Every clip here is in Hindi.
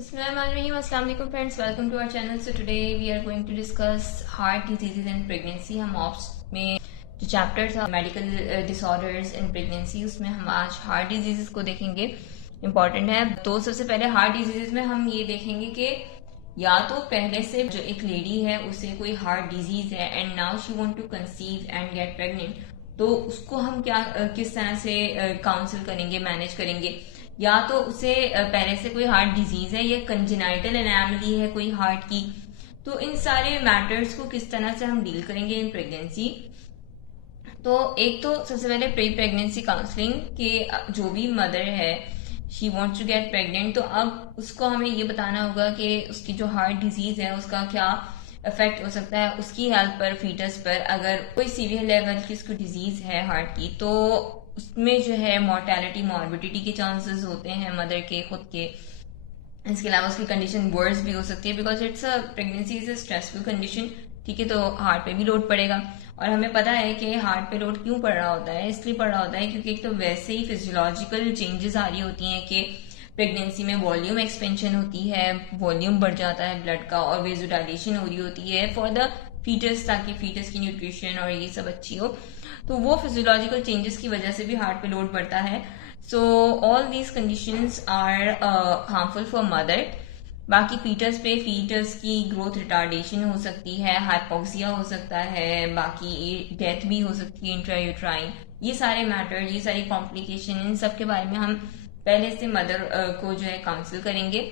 Bismillahirrahmanirrahim. Assalamu alaikum friends. Welcome to our channel. So today we are going to discuss heart diseases and pregnancy. हम ऑप्स में जो चैप्टर था मेडिकल डिसऑर्डर्स इन प्रेगनेंसी उसमें हम आज हार्ट डिजीजेस को देखेंगे. इम्पॉर्टेंट है. तो सबसे पहले हार्ट डिजीजेस में हम ये देखेंगे कि या तो पहले से जो एक लेडी है उसे कोई हार्ट डिजीज है and now she want to conceive and get pregnant, तो उसको हम क्या किस तरह से काउंसिल करेंगे, मैनेज करेंगे. या तो उसे पहले से कोई हार्ट डिजीज है या कंजेनाइटल एनामली है कोई हार्ट की. तो इन सारे मैटर्स को किस तरह से हम डील करेंगे इन प्रेगनेंसी. तो एक तो सबसे पहले प्री प्रेगनेंसी काउंसलिंग के जो भी मदर है she wants to get pregnant, तो अब उसको हमें ये बताना होगा कि उसकी जो हार्ट डिजीज है उसका क्या इफेक्ट हो सकता है उसकी हेल्थ पर, फीटस पर. अगर कोई सीवियर लेवल की उसको डिजीज है हार्ट की तो उसमें जो है मोर्टेलिटी मॉर्बिडिटी के चांसेस होते हैं मदर के खुद के. इसके अलावा उसकी कंडीशन वर्स भी हो सकती है because it's a pregnancy is a stressful condition. ठीक है, तो हार्ट पे भी लोड पड़ेगा और हमें पता है कि हार्ट पे लोड क्यों पड़ रहा होता है. इसलिए पड़ रहा होता है क्योंकि एक तो वैसे ही फिजियोलॉजिकल चेंजेस आ रही होती हैं कि प्रेगनेंसी में वॉल्यूम एक्सपेंशन होती है, वॉल्यूम बढ़ जाता है ब्लड का और वेजोडाइलेशन हो रही होती है फॉर द फीटस, ताकि फीटस की न्यूट्रिशन और ये सब अच्छी हो. तो वो फिजियोलॉजिकल चेंजेस की वजह से भी हार्ट पे लोड पड़ता है. So all these conditions are harmful for mother. बाकी फीटस पे फीटस की ग्रोथ रिटार्डेशन हो सकती है, हाइपोक्सिया हो सकता है, बाकी डेथ भी हो सकती है इंट्रायूट्राइन. ये सारे मैटर, ये सारी कॉम्प्लिकेशन, इन सब के बारे में हम पहले से मदर को जो है काउंसिल करेंगे.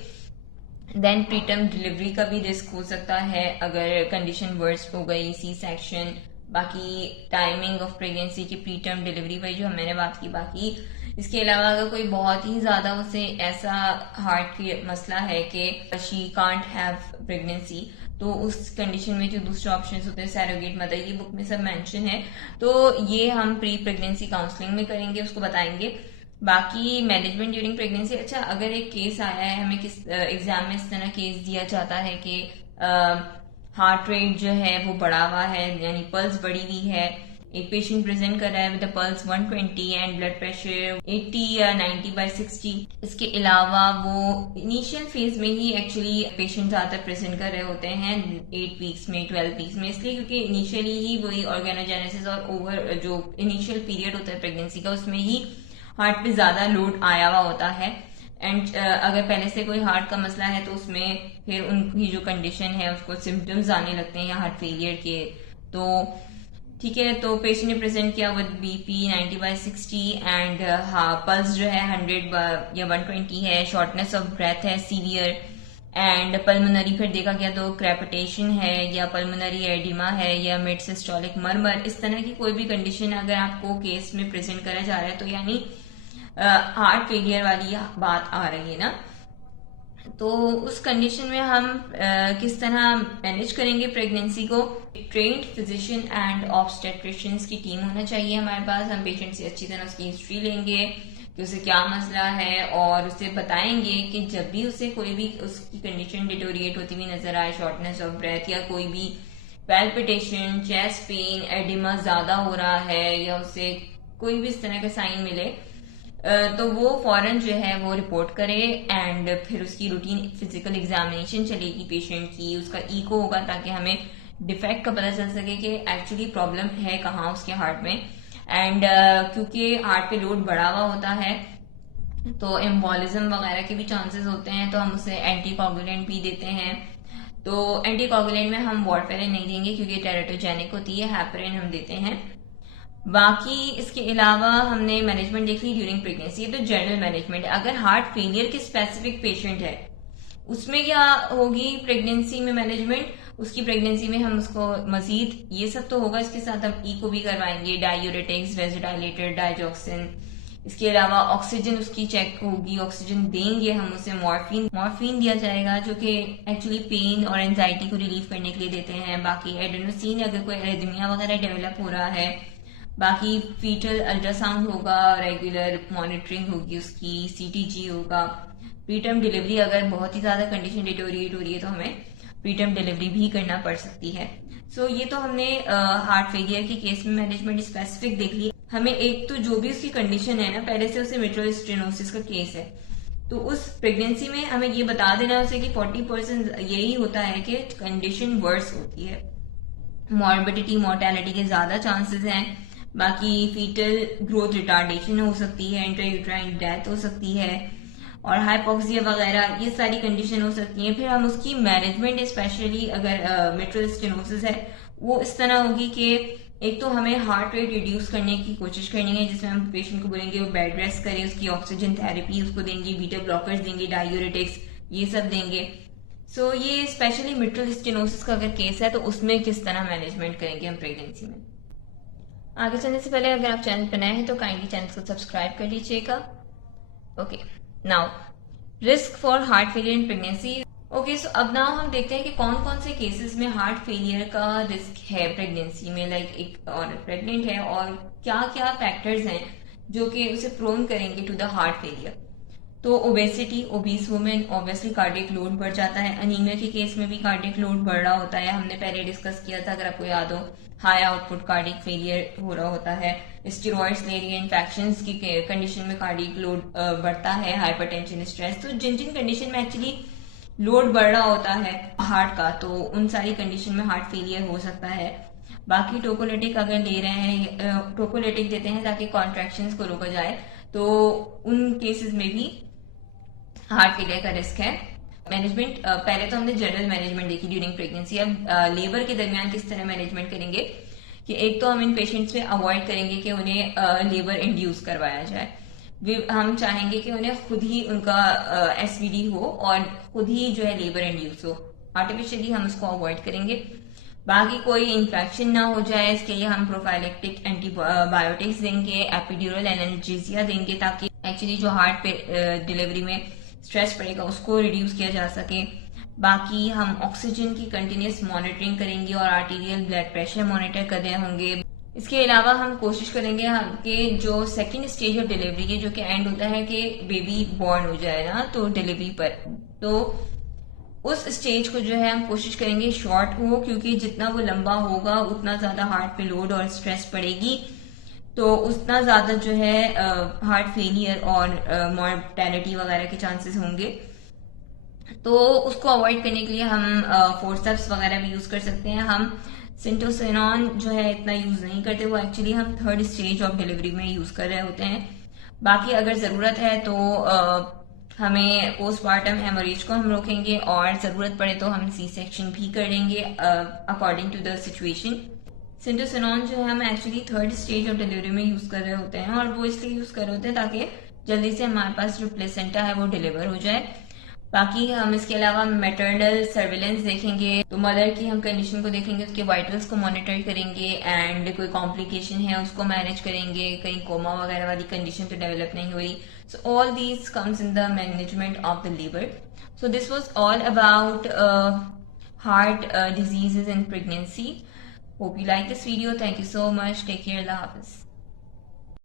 देन प्रीटर्म डिलीवरी का भी रिस्क हो सकता है अगर कंडीशन वर्स हो गई, सी सेक्शन. बाकी टाइमिंग ऑफ प्रेगनेंसी की प्रीटर्म डिलीवरी वही जो मैंने बात की. बाकी इसके अलावा अगर कोई बहुत ही ज्यादा उसे ऐसा हार्ट की मसला है कि शी कांट हैव प्रेगनेंसी, तो उस कंडीशन में जो दूसरे ऑप्शंस होते हैं सैरोगेट मदर, ये बुक में सब मेंशन है. तो ये हम प्री प्रेगनेंसी काउंसलिंग में करेंगे, उसको बताएंगे. बाकी मैनेजमेंट ड्यूरिंग प्रेगनेंसी. अच्छा, अगर एक केस आया है, हमें किस एग्जाम में इस तरह केस दिया जाता है कि हार्ट रेट जो है वो बढ़ा हुआ है, यानी पल्स बढ़ी हुई है, एक पेशेंट प्रेजेंट कर रहा है with pulse 120 and blood pressure 80 या 90/60. इसके अलावा वो इनिशियल फेज में ही एक्चुअली पेशेंट ज्यादातर प्रेजेंट कर रहे होते हैं 8 वीक्स में, 12 वीक्स में, इसलिए क्योंकि इनिशियली ही वही ऑर्गेनोजेनेसिस और ओवर जो इनिशियल पीरियड होता है प्रेगनेंसी का उसमें ही हार्ट पे ज्यादा लोड आया हुआ होता है. एंड अगर पहले से कोई हार्ट का मसला है तो उसमें फिर उनकी जो कंडीशन है उसको सिम्टम्स आने लगते हैं हार्ट फेलियर के. तो ठीक है, तो पेशेंट ने प्रेजेंट किया विद बीपी 90/60 एंड पल्स जो है 100 या 120 है, शॉर्टनेस ऑफ ब्रेथ है सीवियर, एंड पल्मोनरी फिर देखा गया तो क्रेपिटेशन है या पल्मोनरी एडिमा है या मिड सिस्टोलिक मरमर. इस तरह की कोई भी कंडीशन अगर आपको केस में प्रेजेंट करा जा रहा है तो यानी हार्ट फेलियर वाली बात आ रही है ना. तो उस कंडीशन में हम किस तरह मैनेज करेंगे प्रेगनेंसी को. ट्रेन्ड फिजिशियन एंड ऑब्स्टेट्रिशियंस की टीम होना चाहिए हमारे पास. हम पेशेंट से अच्छी तरह उसकी हिस्ट्री लेंगे कि उसे क्या मसला है और उसे बताएंगे कि जब भी उसे कोई भी उसकी कंडीशन डिटोरिएट होती हुई नजर आए, शॉर्टनेस ऑफ ब्रेथ या कोई भी पैल्पिटेशन, चेस्ट पेन, एडिमा ज्यादा हो रहा है या उसे कोई भी इस तरह का साइन मिले, तो वो फौरन जो है वो रिपोर्ट करे एंड फिर उसकी रूटीन फिजिकल एग्जामिनेशन चलेगी पेशेंट की, उसका ईको होगा ताकि हमें डिफेक्ट का पता चल सके कि एक्चुअली प्रॉब्लम है कहाँ उसके हार्ट में. एंड क्योंकि हार्ट पे लोड बढ़ा हुआ होता है तो एम्बोलिज्म वगैरह के भी चांसेस होते हैं, तो हम उसे एंटीकोगुलेंट भी देते हैं. तो एंटीकोगुलेंट में हम वारफेरिन नहीं देंगे क्योंकि टेरेटोजेनिक होती है, हेपरिन हम देते हैं. बाकी इसके अलावा हमने मैनेजमेंट देख ली ड्यूरिंग प्रेगनेंसी. तो जनरल मैनेजमेंट, अगर हार्ट फेलियर के स्पेसिफिक पेशेंट है उसमें क्या होगी प्रेगनेंसी में मैनेजमेंट. उसकी प्रेगनेंसी में हम उसको मजीद ये सब तो होगा, इसके साथ हम ईको भी करवाएंगे, डायूरेटिक्स, वेजोडाइलेटर, डाइजॉक्सिन. इसके अलावा ऑक्सीजन उसकी चेक होगी, ऑक्सीजन देंगे हम उसे. मॉर्फिन दिया जाएगा जो कि एक्चुअली पेन और एंजाइटी को रिलीव करने के लिए देते हैं. बाकी एडेनोसिन अगर कोई एरिथमिया वगैरह डेवलप हो रहा है. बाकी फीटल अल्ट्रासाउंड होगा, रेगुलर मॉनिटरिंग होगी उसकी, सीटीजी होगा. प्रीटर्म डिलीवरी अगर बहुत ही ज्यादा कंडीशन डिटोरिएट हो रही है तो हमें प्रीटर्म डिलीवरी भी करना पड़ सकती है. सो ये तो हमने हार्ट फेलियर के केस में मैनेजमेंट स्पेसिफिक देख ली. हमें एक तो जो भी उसकी कंडीशन है ना, पहले से उसे मिट्रल स्टेनोसिस का केस है तो उस प्रेगनेंसी में हमें ये बता देना है उसे कि 40% यही होता है कि कंडीशन वर्स होती है, मॉर्बिडिटी मोर्टेलिटी के ज्यादा चांसेस हैं। बाकी फीटल ग्रोथ रिटार्डेशन हो सकती है, इंट्रायूट्राइन डेथ हो सकती है, और हाइपोक्सिया वगैरह ये सारी कंडीशन हो सकती है। फिर हम उसकी मैनेजमेंट, स्पेशली अगर मिट्रल स्टेनोसिस है, वो इस तरह होगी कि एक तो हमें हार्ट रेट रिड्यूस करने की कोशिश करनी है, जिसमें हम पेशेंट को बोलेंगे वो बेड रेस्ट करे, उसकी ऑक्सीजन थेरेपी उसको देंगे, बीटा ब्लॉकर्स देंगे, डायूरेटिक्स ये सब देंगे। सो ये स्पेशली मिट्रल स्टेनोसिस का अगर केस है तो उसमें किस तरह मैनेजमेंट करेंगे हम प्रेगनेंसी में। आगे चलने से पहले अगर आप चैनल पर नए हैं तो काइंडली चैनल को सब्सक्राइब कर लीजिएगा। Okay, now risk for heart failure in pregnancy. Okay, so अब नाउ हम देखते हैं कि कौन कौन से केसेस में हार्ट फेलियर का रिस्क है प्रेगनेंसी में। लाइक एक औरत प्रेग्नेंट है और क्या क्या फैक्टर्स हैं जो कि उसे प्रोन करेंगे टू द हार्ट फेलियर। तो obesity, obese women, obviously cardiac load बढ़ जाता है। अनीमिया के केस में भी कार्डियक लोड बढ़ रहा होता है, हमने पहले डिस्कस किया था अगर आपको याद हो। हाई आउटपुट कार्डियक फेलियर हो रहा होता है। स्टेरॉइड्स ले रही है, इन्फेक्शंस की कंडीशन में कार्डियक लोड बढ़ता है, हाइपरटेंशन, स्ट्रेस। तो जिन जिन कंडीशन में एक्चुअली लोड बढ़ रहा होता है हार्ट का, तो उन सारी कंडीशन में हार्ट फेलियर हो सकता है। बाकी टोकोलिटिक अगर ले रहे हैं, टोकोलिटिक देते हैं ताकि कॉन्ट्रैक्शंस को रोका जाए, तो उन केसेस में भी हार्ट फेलियर का रिस्क है। मैनेजमेंट, पहले तो हमने जनरल मैनेजमेंट देखी ड्यूरिंग प्रेगनेंसी। अब लेबर के दरमियान किस तरह मैनेजमेंट करेंगे कि एक तो हम इन पेशेंट्स में अवॉइड करेंगे कि उन्हें लेबर इंड्यूस करवाया जाए। हम चाहेंगे कि उन्हें खुद ही उनका एसवीडी हो और खुद ही जो है लेबर इंड्यूस हो, आर्टिफिशियली हम उसको अवॉइड करेंगे। बाकी कोई इन्फेक्शन ना हो जाए इसके लिए हम प्रोफाइलेक्टिक एंटीबायोटिक्स देंगे, एपिड्यूरल एनाल्जेसिया देंगे, ताकि एक्चुअली जो हार्ट पे डिलीवरी में स्ट्रेस पड़ेगा उसको रिड्यूस किया जा सके। बाकी हम ऑक्सीजन की कंटिन्यूस मॉनिटरिंग करेंगे और आर्टीरियल ब्लड प्रेशर मॉनिटर कर रहे होंगे। इसके अलावा हम कोशिश करेंगे कि जो सेकंड स्टेज ऑफ डिलीवरी है, जो कि एंड होता है कि बेबी बॉर्न हो जाए ना, तो डिलीवरी पर, तो उस स्टेज को जो है हम कोशिश करेंगे शॉर्ट हो, क्योंकि जितना वो लंबा होगा उतना ज्यादा हार्ट पे लोड और स्ट्रेस पड़ेगी, तो उतना ज्यादा जो है हार्ट फेलियर और मॉर्टेलिटी वगैरह के चांसेस होंगे। तो उसको अवॉइड करने के लिए हम फोर्सेप्स वगैरह भी यूज कर सकते हैं। हम सिंटोसिनॉन जो है इतना यूज नहीं करते, वो एक्चुअली हम थर्ड स्टेज ऑफ डिलीवरी में यूज कर रहे होते हैं। बाकी अगर जरूरत है तो हमें पोस्टमार्टम हेमोरेज को हम रोकेंगे, और जरूरत पड़े तो हम सी सेक्शन भी कर लेंगे अकॉर्डिंग टू द सिचुएशन। सिंटोसिनॉन जो है हम actually third stage of delivery में यूज कर रहे होते हैं, और वो इसलिए यूज कर रहे होते हैं ताकि जल्दी से हमारे पास जो प्लेसेंटा है वो डिलीवर हो जाए। बाकी हम इसके अलावा मैटरनल सर्विलेंस देखेंगे, तो मदर की हम कंडीशन को देखेंगे, उसके वाइटल्स को मॉनिटर करेंगे, एंड कोई कॉम्प्लिकेशन है उसको मैनेज करेंगे, कहीं कोमा वगैरह वाली कंडीशन तो डेवलप नहीं हो रही। सो all these comes in the management of the labour. So this was all about heart diseases in pregnancy. Hope you like this video. Thank you so much. Take care. Allah Hafiz.